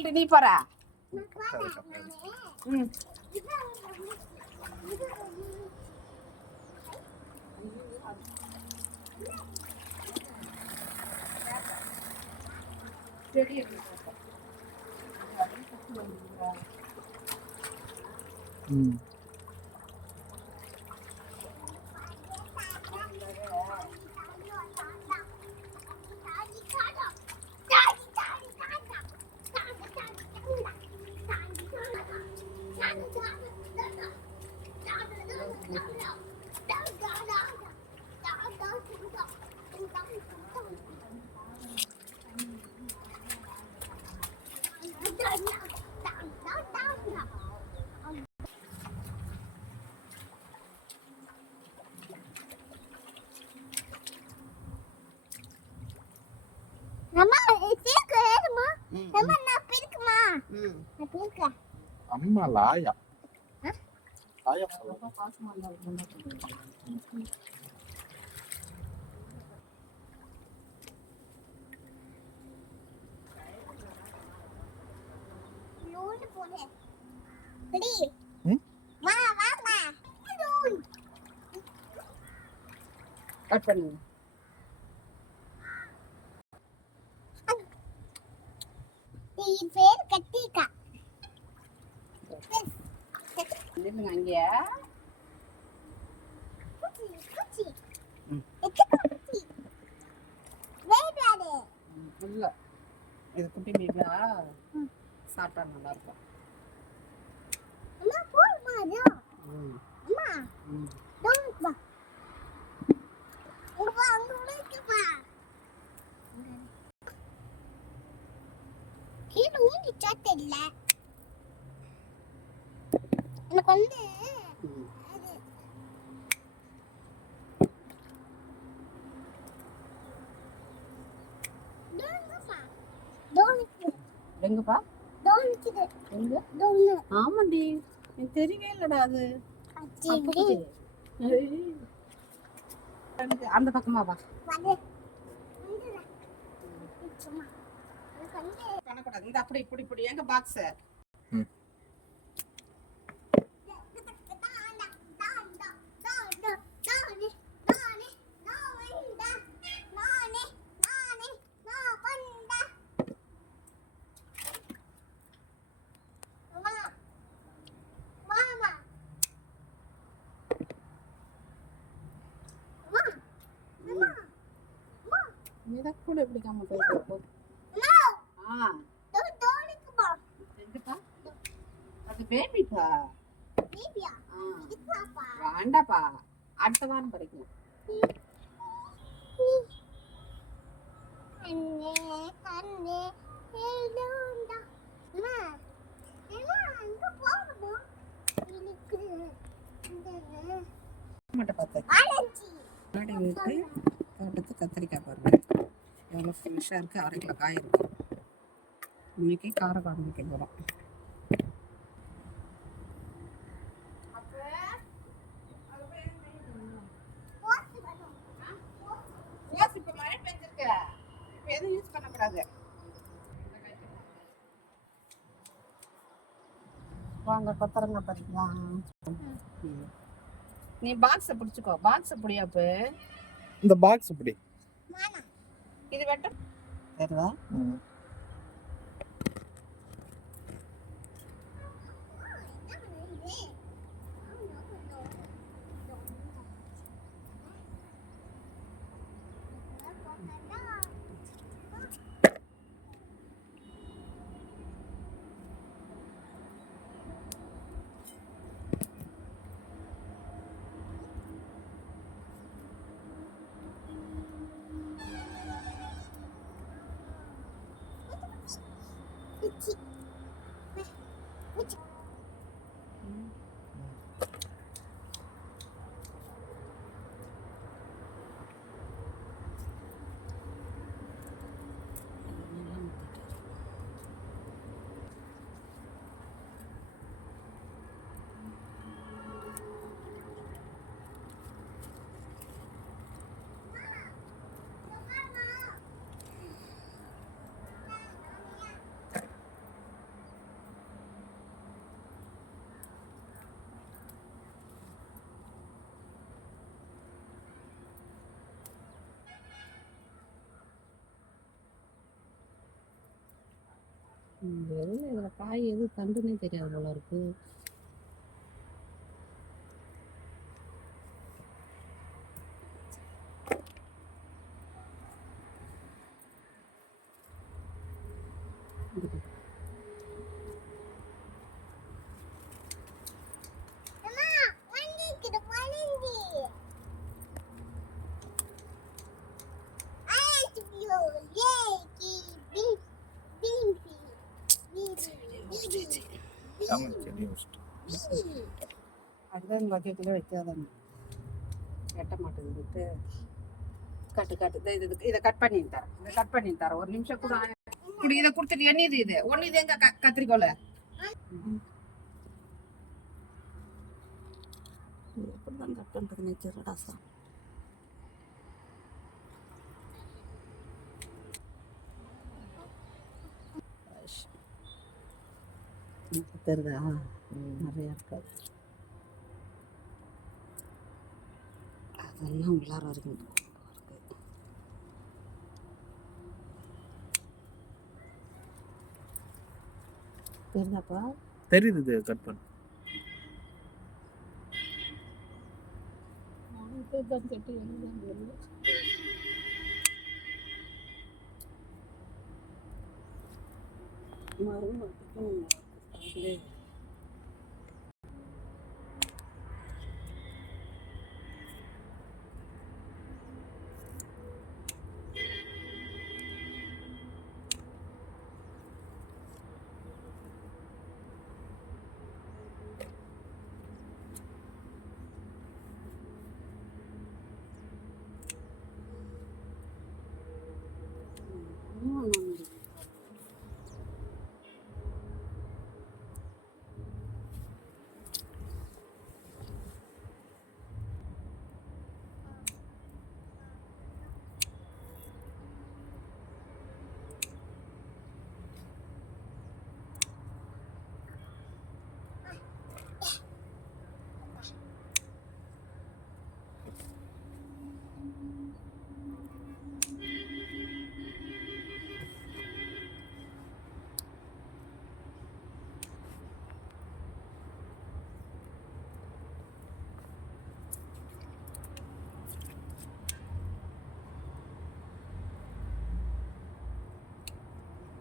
சொல்லிட்டு நீ போற. ம் ம் அம்மா பேருக்கு ஏறுமா ம், அம்மா நான் பிரிக்குமா ம். நான் பிரிக்க அம்மா லாயா லாயா சொல்லுங்க நூல் போனேன் ரெடி ம்? வா வா வா நூல் கட் பண்ணு நீ பேர் கத்திக்கா நில்லுங்க அங்கேயே இல்ல. இது குட்டி மீனா? சாப்பிட்டா நல்லா இருக்கும் அம்மா அம்மா அங்க ஊண்டி சாத்த இல்ல எனக்கு வந்து எங்கப்பா? எங்க? ஆமாண்டி. எனக்கு தெரியவே இல்லடா அது. அந்த பக்கமா வா. சும்மா. பண்ணக்கூடாது. இந்த அப்படி இப்படி இப்படி. எங்க பாக்ஸ் இதை கூட பிடிக்காம போயிட்டு போ. ஆ எங்கப்பா அது பேபிப்பா ஆ வேண்டாப்பா அடுத்த வாரம் பறிக்கணும் அண்ணே அண்ணே ஏலோண்டா அம்மா அம்மா அங்க போகணும் எனக்கு இந்த மட்டும் பார்த்து. ஆரஞ்சு. முன்னாடி விட்டு தோட்டத்து கத்திரிக்காய் பாருங்க. எவ்வளோ ஃப்ரெஷ்ஷாக இருக்குது அரை கிலோ காய் இருக்கும் இன்னைக்கு காரக்குழம்பு வைக்க போகிறோம் போட்டு வரும் ஓஸ் இப்போ மழை பெஞ்சிருக்கு இப்போ எதுவும் யூஸ் பண்ணக்கூடாது வாங்க கொத்தரங்க பறிக்கலாம் ம். நீ பாக்ஸை பிடிச்சிக்கோ. பாக்ஸை பிடியாப்பு இந்த பாக்ஸ் மாமா. இது வெட்டும் சரிதா ம் எதுல இதில் காய் எது தண்டுன்னே தெரியாது போல இருக்குது இந்த பக்கெட்டில் வைக்காதாங்க வெட்ட மாட்டேங்குது கட்டு கட்டு. இதை இது கட் பண்ணி தரேன். இதை கட் பண்ணி தரேன். ஒரு நிமிஷம் கூட குடி இதை கொடுத்துட்டு என்ன இது இது? ஒன்று இது எங்க க- கத்திரிக்கோல எப்படிதான் கட் பண்ணுறதுன்னு தெரியலடா சார் தெரியுதா நிறையா இருக்காது. அதெல்லாம் உள்ளார இருக்கும் தெரியுதாப்பா தெரியுது இது கட் பண்ணு.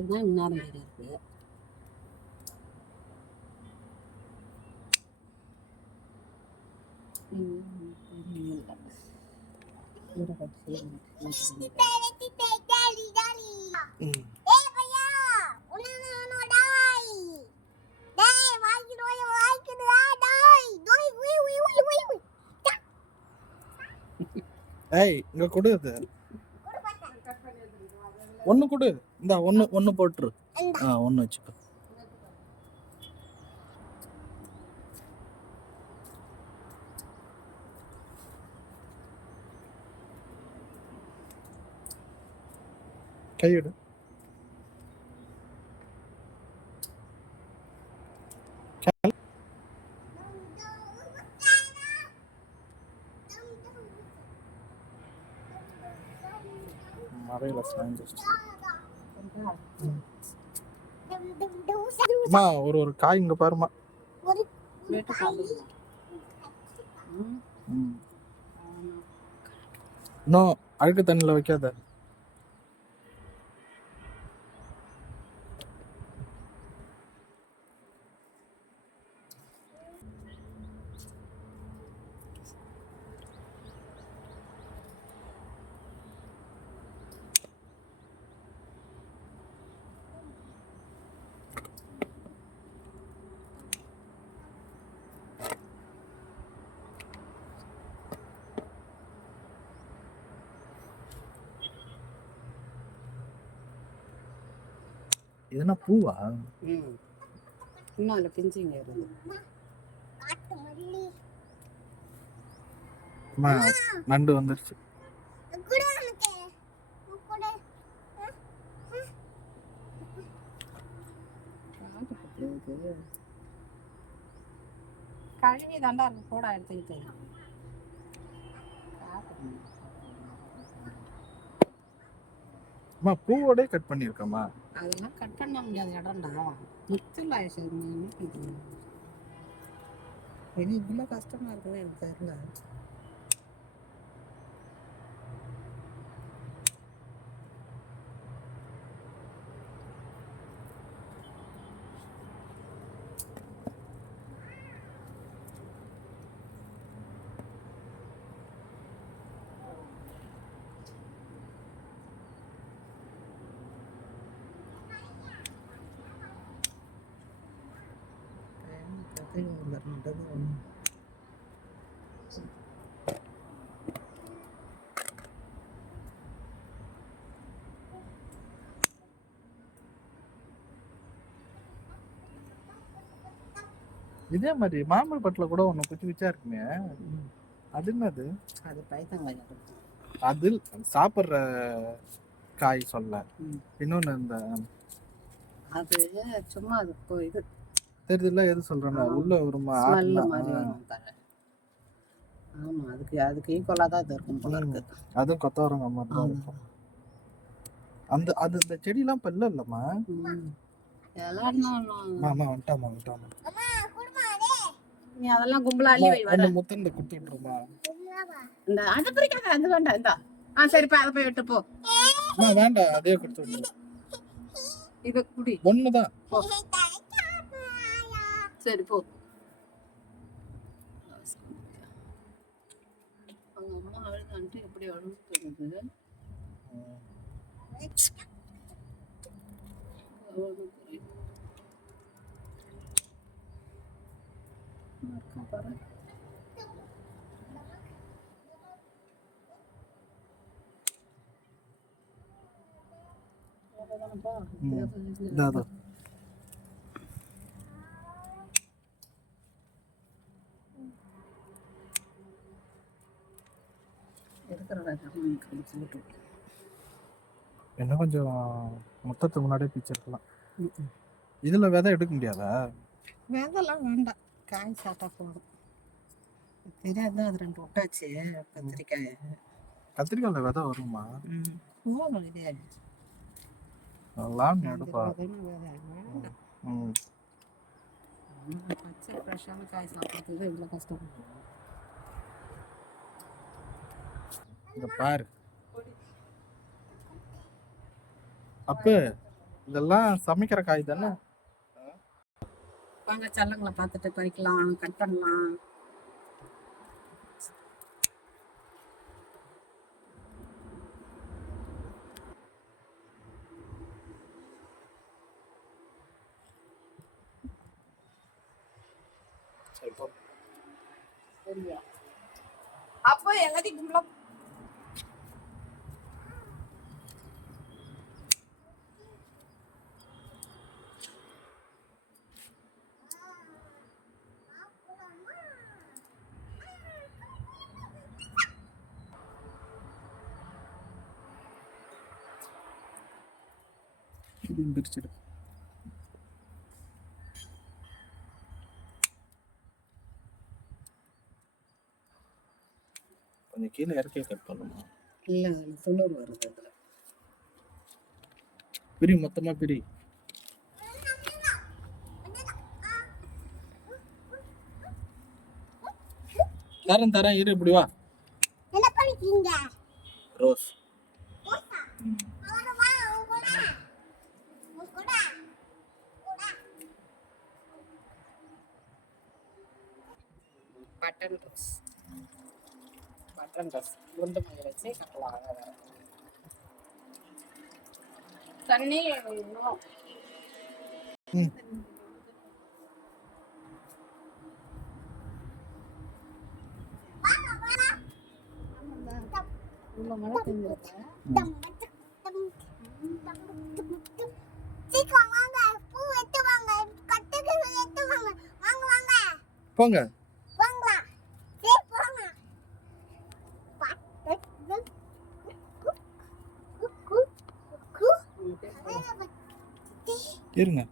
உய் இன்னாரம் வேறு உய் ஏய் இங்க கொடு ஒண்ணு கொடு. இந்த ஒண்ணு ஒண்ணு போட்டுரு. ஆ ஒண்ணு வச்சுக்கோ. கையிடு. மறையில சாய்ந்துருச்சு அம்மா ஒரு ஒரு காய் இங்க பாருமா. இன்னும் அழுக்கு தண்ணியில் வைக்காத. இதுனா பூவா? ம். இன்னும் அதில் பிஞ்சிங்க இருக்குது நண்டு வந்துருச்சு. கழுவி தாண்டா இருக்கு கூட எடுத்துக்கிட்டு. அம்மா பூவோடே கட் பண்ணியிருக்கம்மா. அதெல்லாம் கட் பண்ண முடியாத. இடம்டா முத்தல் ஆயிடுச்சு. இது இவ்வளோ கஷ்டமாக இருக்குன்னு எனக்கு தெரியல இதே மாதிரி மாம்பழ பட்டில் கூட ஒன்று குச்சி குச்சியா இருக்குமே. அது என்னது? அது பைத்தங்காய் அதில் சாப்பிட்ற காய் சொல்ல. இன்னொன்று இந்த அது சும்மா அது இது. தெரியுதுல்ல எது சொல்றேன்னா உள்ள ஒரு மா- ஸ்மெல் ஆட்டுனா- மாதிரி ஆ, வரும் தலை ஆமா அதுக்கு அதுக்கு ஈக்குவலாக தான் இது இருக்கும் போல. இருக்கு. அதுவும் கொத்தவரங்க மாதிரி தான். இருக்கும். அந்த அது இந்த செடிலாம் இப்போ இல்லை இல்லைம்மா? மாமா வந்துட்டாமா வந்துட்டாமா அம்மா குடுமா டே நீ அதெல்லாம் கும்பலா அள்ளி வை வர அந்த முத்தந்த குடுமா இந்த அது பிடிக்காத அது வேண்டாம் இந்தா. ஆ சரிப்பா அதை போய் விட்டு போ. வேண்டாம் அதே கொடுத்து இதை குடி. ஒன்று தான் சரி போ. அவங்க அம்மா அழுதான்ட்டு எப்படி அழுகுறது பாரு இதா இன்னும் கொஞ்சம் மொத்தத்துக்கு முன்னாடியே பிச்சிருக்கலாம் இதுல விதை எடுக்க முடியாதா? வேதெல்லாம் வேண்டாம். காய் சாப்பிட்டா போதும். தெரியாது அது ரெண்டு விட்டாச்சு கத்திரிக்காய். கத்திரிக்காயில விதை வருமா? போதும் இதே லாங் எடுப்பா பச்சை ஃப்ரெஷ்ஷான காய் சாப்பிட்றது இவ்வளோ கஷ்டம். இங்க பாரு. அப்ப இதெல்லாம் சமைக்கிற காய் தானே? வாங்க சல்லங்களை பார்த்துட்டு பறிக்கலாம் கட் பண்ணலாம். அப்போ எல்லாத்தையும் கும்பலா கொஞ்சம் கீழே இறக்கி கட் பண்ணுமா இல்லை துளிர் வருது அதில். பிரி மொத்தமா பிரி. தரேன் தரேன் இரு இப்படி வா. Rose. Button dress mutton dress குண்டு மல்லி வச்சு நல்லா அழகாக தண்ணி போங்க. இருங்க.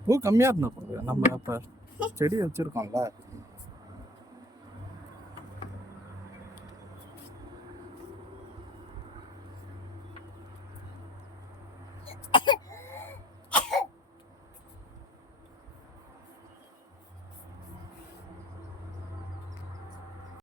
பூ கம்மியாக இருந்தால் போகுது நம்ம அப்போ செடி வச்சிருக்கோம்ல.